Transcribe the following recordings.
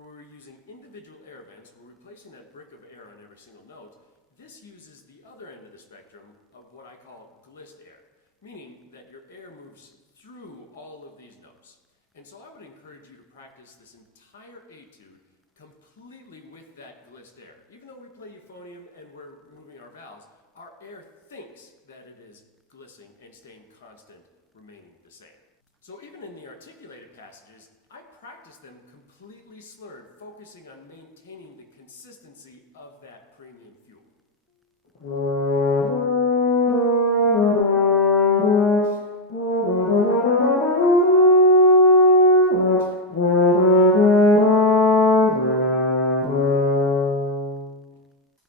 where we're using individual air vents, we're replacing that brick of air on every single note. This uses the other end of the spectrum of what I call glissed air, meaning that your air moves through all of these notes. And so I would encourage you to practice this entire etude completely with that glissed air. Even though we play euphonium and we're moving our vowels, our air thinks that it is glissing and staying constant, remaining the same. So even in the articulated passages, I practice them completely slurred, focusing on maintaining the consistency of that premium fuel.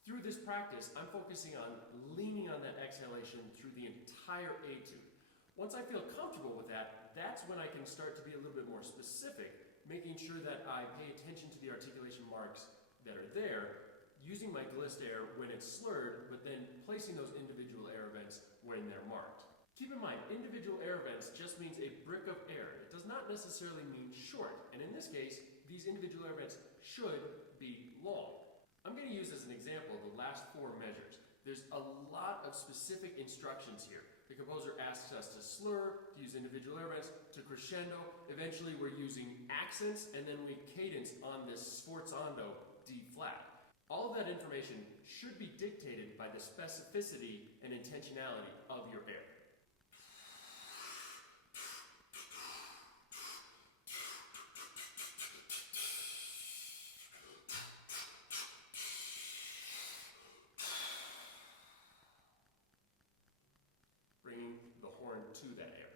Through this practice, I'm focusing on leaning on that exhalation through the entire etude. Once I feel comfortable with that, that's when I can start to be a little bit more specific, making sure that I pay attention to the articulation marks that are there, using my glissed air when it's slurred, but then placing those individual air vents when they're marked. Keep in mind, individual air vents just means a brick of air. It does not necessarily mean short, and in this case, these individual air vents should be long. I'm going to use as an example the last four measures. There's a lot of specific instructions here. The composer asks us to slur, to use individual air vents, to crescendo. Eventually we're using accents, and then we cadence on this sforzando D flat. All of that information should be dictated by the specificity and intentionality of your air. Bringing the horn to that air.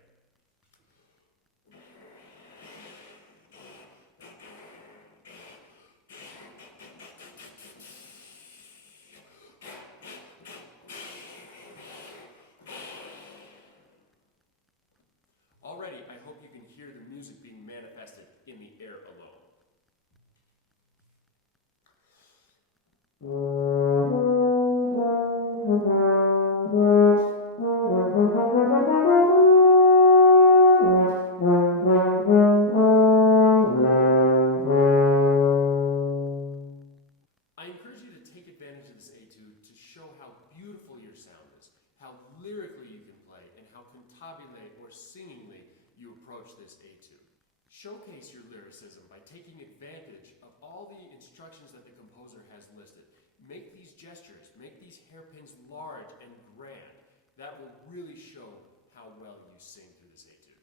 Already, I hope you can hear the music being manifested in the air alone. I encourage you to take advantage of this etude to show how beautiful your sound is, how lyrically you can play, and how cantabile or singingly you approach this etude. Showcase your lyricism by taking advantage of all the instructions that the composer has listed. Make these gestures, make these hairpins large and grand. That will really show how well you sing through this etude.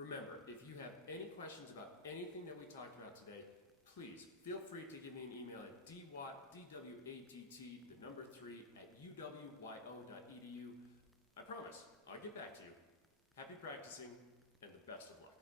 Remember, if you have any questions about anything that we talked about today, please feel free to give me an email at dwatt3@uwyo.edu. I promise, I'll get back to you. Happy practicing and the best of luck.